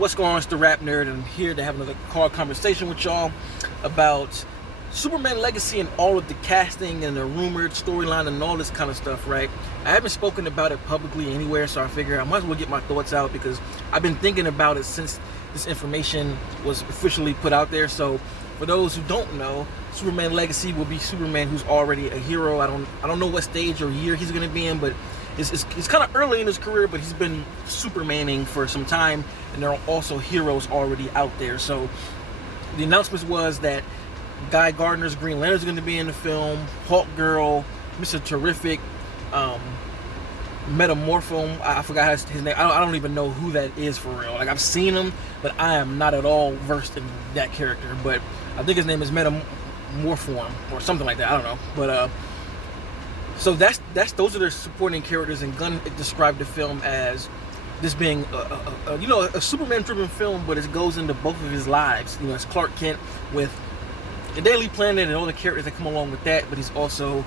What's going on? It's the RapNerd, and I'm here to have another conversation with y'all about Superman Legacy and all of the casting and the rumored storyline and all this kind of stuff, right? I haven't spoken about it publicly anywhere, so I figure I might as well get my thoughts out because I've been thinking about it since this information was officially put out there. So for those who don't know, Superman Legacy will be Superman who's already a hero. I don't know what stage or year he's going to be in, but it's kind of early in his career, but he's been Supermaning for some time, and there are also heroes already out there. So the announcement was that Guy Gardner's Green Lantern is going to be in the film, Hawk Girl, Mr. Terrific, Metamorpho, I forgot his name. I don't even know who that is for real. Like, I've seen him, but I am not at all versed in that character. But I think his name is Metamorpho or something like that. I don't know. But so those are the supporting characters, and Gunn described the film as this being a Superman-driven film, but it goes into both of his lives. You know, it's Clark Kent with the Daily Planet and all the characters that come along with that, but he's also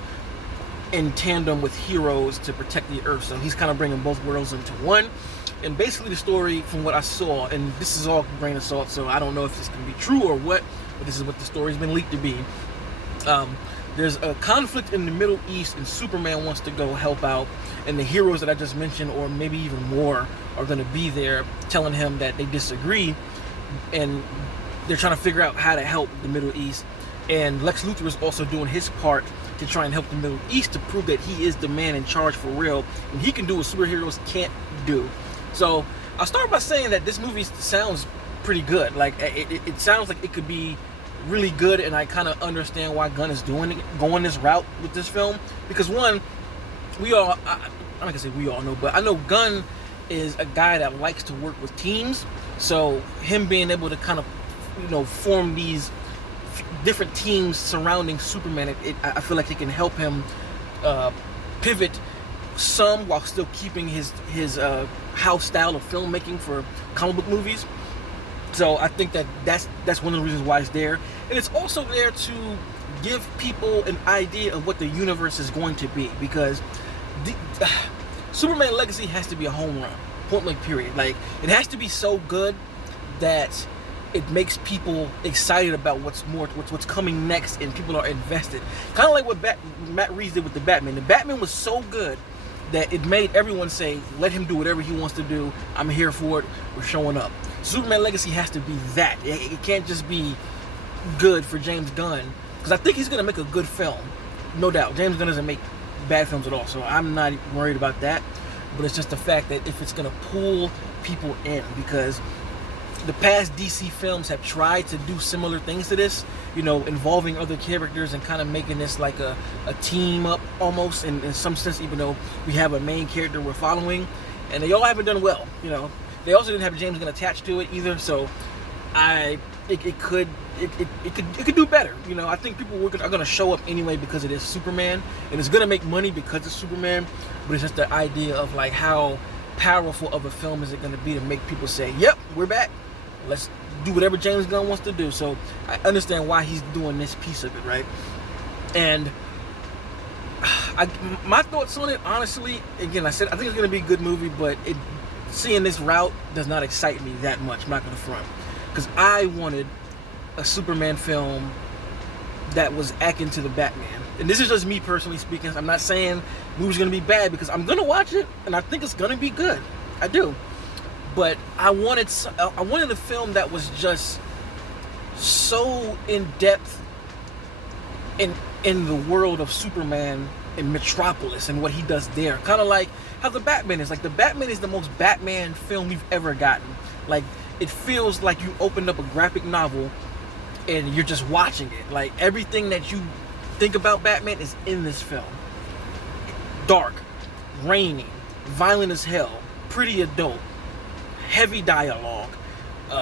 in tandem with heroes to protect the Earth. So he's kind of bringing both worlds into one. And basically the story, from what I saw, and this is all a grain of salt, so I don't know if this can be true or what, but this is what the story's been leaked to be. There's a conflict in the Middle East, and Superman wants to go help out, and the heroes that I just mentioned, or maybe even more, are going to be there telling him that they disagree, and they're trying to figure out how to help the Middle East. And Lex Luthor is also doing his part to try and help the Middle East, to prove that he is the man in charge for real, and he can do what superheroes can't do. So I'll start by saying that this movie sounds pretty good. Like, it sounds like it could be really good, and I kind of understand why Gunn is going this route with this film, because one, I'm not gonna say we all know, but I know Gunn is a guy that likes to work with teams. So him being able to kind of form these different teams surrounding Superman, I feel like it can help him pivot some while still keeping his house style of filmmaking for comic book movies. So I think that's one of the reasons why it's there, and it's also there to give people an idea of what the universe is going to be, because Superman Legacy has to be a home run, point blank period. Like, it has to be so good that it makes people excited about what's coming next, and people are invested. Kind of like what Matt Reeves did with the Batman. The Batman was so good that it made everyone say, let him do whatever he wants to do. I'm here for it. We're showing up. Superman Legacy has to be that. It can't just be good for James Gunn, because I think he's going to make a good film. No doubt. James Gunn doesn't make bad films at all, so I'm not worried about that. But it's just the fact that if it's going to pull people in, because the past DC films have tried to do similar things to this, involving other characters and kind of making this like a team up almost, in some sense, even though we have a main character we're following, and they all haven't done well. They also didn't have James Gunn attached to it either, so it could do better. I think people are going to show up anyway because it is Superman, and it's going to make money because it's Superman. But it's just the idea of like how powerful of a film is it going to be to make people say, "Yep, we're back. Let's do whatever James Gunn wants to do." So I understand why he's doing this piece of it, right? And my thoughts on it, honestly, again, I think it's going to be a good movie, but seeing this route does not excite me that much. I'm not going to front, because I wanted a Superman film that was akin to the Batman. And this is just me personally speaking. I'm not saying the movie's going to be bad, because I'm going to watch it, and I think it's going to be good. I do. But I wanted a film that was just so in depth in the world of Superman in Metropolis and what he does there. Kind of like how the Batman is. Like, the Batman is the most Batman film we've ever gotten. Like, it feels like you opened up a graphic novel and you're just watching it. Like, everything that you think about Batman is in this film. Dark, rainy, violent as hell, pretty adult, heavy dialogue,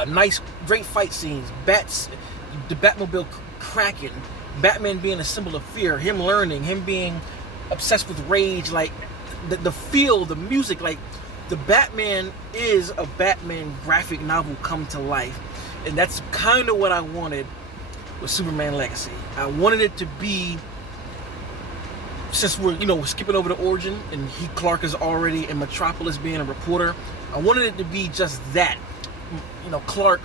nice, great fight scenes, the Batmobile cracking, Batman being a symbol of fear, him learning, him being obsessed with rage, like the feel, the music, like the Batman is a Batman graphic novel come to life. And that's kind of what I wanted with Superman Legacy. I wanted it to be, since we're skipping over the origin, and Clark is already in Metropolis being a reporter, I wanted it to be just that, Clark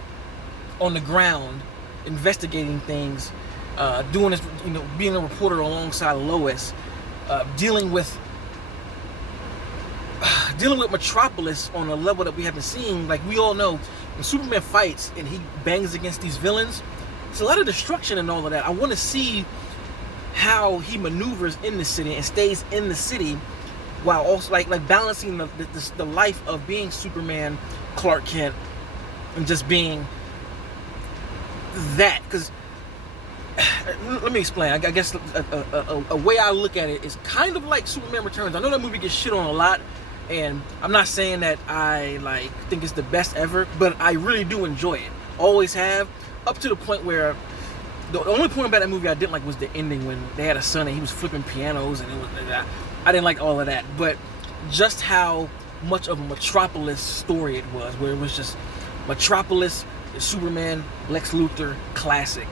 on the ground investigating things, doing this, being a reporter alongside Lois, dealing with Metropolis on a level that we haven't seen. Like, we all know when Superman fights and he bangs against these villains, it's a lot of destruction and all of that. I want to see how he maneuvers in the city and stays in the city while also like balancing the life of being Superman, Clark Kent, and just being that. Because let me explain. I guess a way I look at it is kind of like Superman Returns. I know that movie gets shit on a lot, and I'm not saying that I think it's the best ever, but I really do enjoy it. Always have, up to the point where the only point about that movie I didn't like was the ending when they had a son and he was flipping pianos, and it was I didn't like all of that. But just how much of a Metropolis story it was, where it was just Metropolis, Superman, Lex Luthor, classic.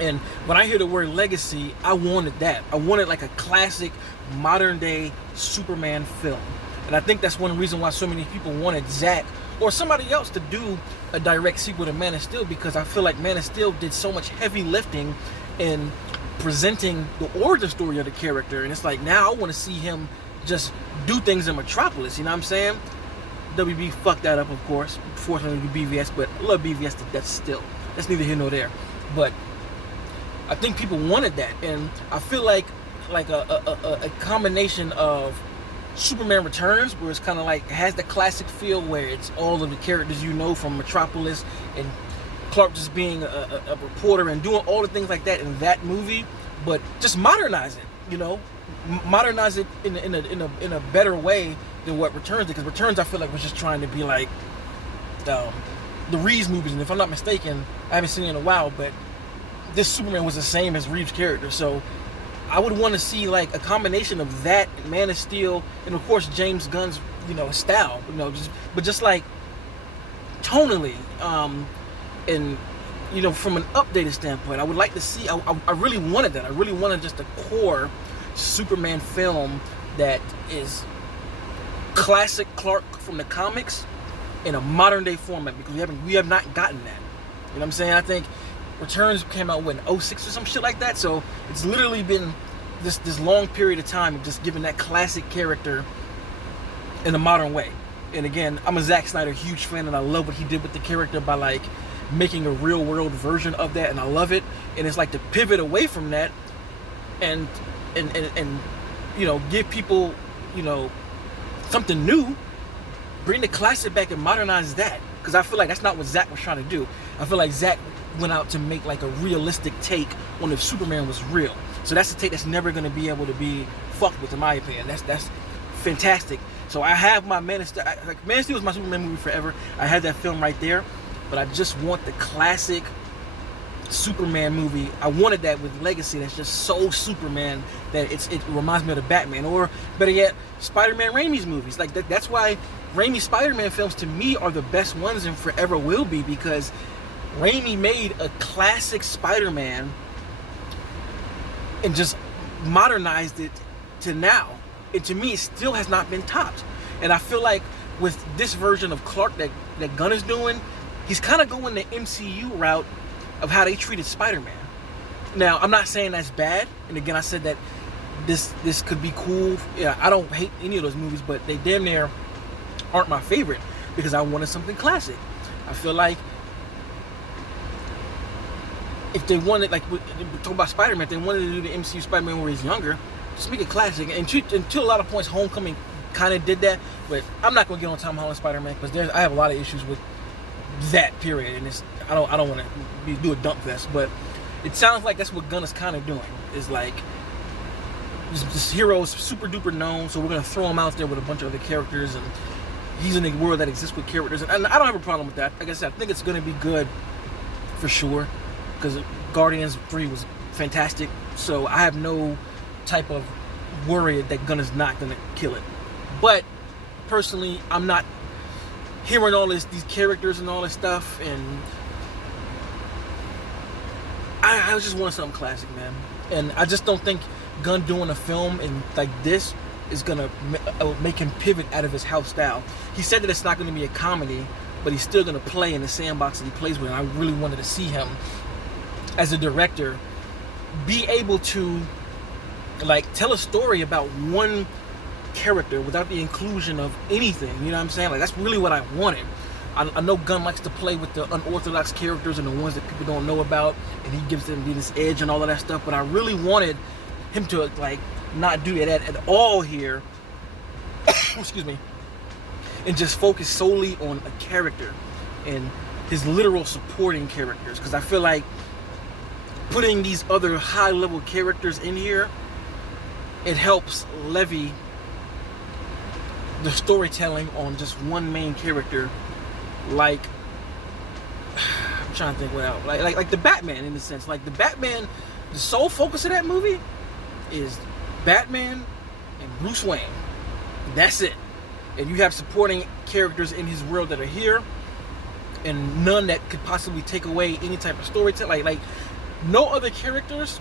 And when I hear the word legacy, I wanted that. I wanted like a classic modern day Superman film. And I think that's one reason why so many people wanted Zack or somebody else to do a direct sequel to Man of Steel, because I feel like Man of Steel did so much heavy lifting in presenting the origin story of the character. And it's like, now I want to see him just do things in Metropolis, you know what I'm saying? WB fucked that up, of course. Fortunately, BVS, but I love BVS to death still. That's neither here nor there. But I think people wanted that, and I feel like a combination of Superman Returns, where it's kind of like has the classic feel, where it's all of the characters from Metropolis, and Clark just being a reporter and doing all the things like that in that movie, but just modernize it, modernize it in a better way than what Returns did. Because Returns, I feel like, was just trying to be like the Reeves movies, and if I'm not mistaken, I haven't seen it in a while, but this Superman was the same as Reeves' character. So I would want to see like a combination of that, Man of Steel, and of course James Gunn's style, just like tonally, and from an updated standpoint, I would like to see. I really wanted that. I really wanted just a core Superman film that is classic Clark from the comics in a modern day format, because we have not gotten that. You know what I'm saying? I think Returns came out in 06 or some shit like that, so it's literally been this long period of time of just giving that classic character in a modern way. And again, I'm a Zack Snyder huge fan, and I love what he did with the character by like making a real world version of that, and I love it. And it's like to pivot away from that and give people something new, bring the classic back and modernize that, because I feel like that's not what Zack was trying to do. I feel like Zack went out to make like a realistic take on if Superman was real. So that's a take that's never going to be able to be fucked with, in my opinion. That's fantastic. So I have my Man of Steel. Man of Steel was my Superman movie forever. I had that film right there, but I just want the classic Superman movie. I wanted that with legacy that's just so Superman that it reminds me of the Batman, or better yet, Spider-Man Raimi's movies. Like that's why Raimi Spider-Man films to me are the best ones and forever will be, because Raimi made a classic Spider-Man and just modernized it to now. And to me, it still has not been topped. And I feel like with this version of Clark that Gunn is doing, he's kind of going the MCU route of how they treated Spider-Man. Now, I'm not saying that's bad. And again, I said that this could be cool. Yeah, I don't hate any of those movies, but they damn near aren't my favorite, because I wanted something classic. I feel like if they wanted, like, talk about Spider-Man, if they wanted to do the MCU Spider-Man where he's younger, just make it classic. And to a lot of points, Homecoming kind of did that, but I'm not going to get on Tom Holland Spider-Man, because I have a lot of issues with that period, and I don't want to do a dump fest, but it sounds like that's what Gunn is kind of doing. Is like this hero is super duper known, so we're going to throw him out there with a bunch of other characters, and he's in a world that exists with characters, and I don't have a problem with that. Like I said, I think it's going to be good for sure, because Guardians 3 was fantastic, so I have no type of worry that Gunn is not going to kill it. But personally, I'm not hearing all these characters and all this stuff, and I just want something classic, man. And I just don't think Gunn doing a film and like this is gonna make him pivot out of his house style. He said that it's not going to be a comedy, but he's still gonna play in the sandbox that he plays with. And I really wanted to see him as a director be able to like tell a story about one character without the inclusion of anything. You know what I'm saying? Like, that's really what I wanted. I know Gunn likes to play with the unorthodox characters and the ones that people don't know about, and he gives them this edge and all of that stuff, but I really wanted him to like not do that at all here. Excuse me. And just focus solely on a character and his literal supporting characters, because I feel like putting these other high-level characters in here, it helps levy the storytelling on just one main character. Like, I'm trying to think what else. Like the Batman, in a sense. Like the Batman, the sole focus of that movie is Batman and Bruce Wayne. That's it. And you have supporting characters in his world that are here, and none that could possibly take away any type of storytelling. Like no other characters.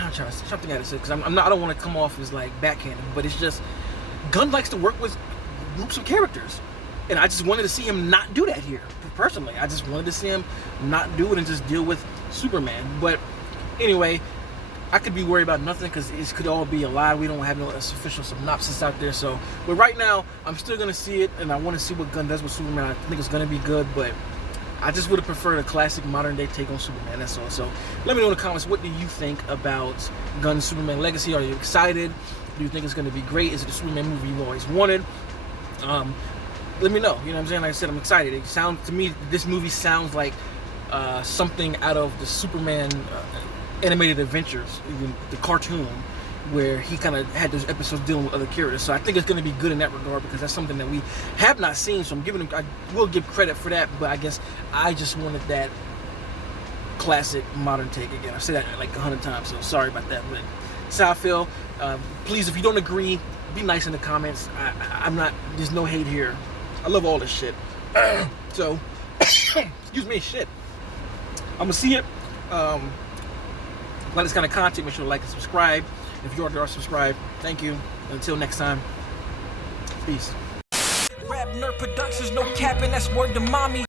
I'm trying to something I said, because I don't want to come off as like backhanded, but it's just Gunn likes to work with groups of characters, and I just wanted to see him not do that here. Personally, I just wanted to see him not do it and just deal with Superman. But anyway, I could be worried about nothing because it could all be a lie. We don't have no official synopsis out there. So, but right now, I'm still gonna see it, and I want to see what Gunn does with Superman. I think it's gonna be good, but I just would have preferred a classic modern day take on Superman. That's all. So let me know in the comments, what do you think about Gunn's Superman Legacy? Are you excited? Do you think it's going to be great? Is it the Superman movie you always wanted? Let me know. You know what I'm saying? Like I said, I'm excited. It sounds to me, this movie sounds like something out of the Superman animated adventures, even the cartoon, where he kind of had those episodes dealing with other characters. So I think it's going to be good in that regard, because that's something that we have not seen. So I'm giving him, I will give credit for that, but I guess I just wanted that classic modern take again. I've said that like 100 times, so sorry about that. But that's how I feel. Please, if you don't agree, be nice in the comments. I'm not, there's no hate here. I love all this shit. So, excuse me, shit. I'm gonna see it. Like this kind of content, make sure to like and subscribe. If you already are subscribed, thank you. Until next time, peace. RapNerd Productions, no capping, that's word to mommy.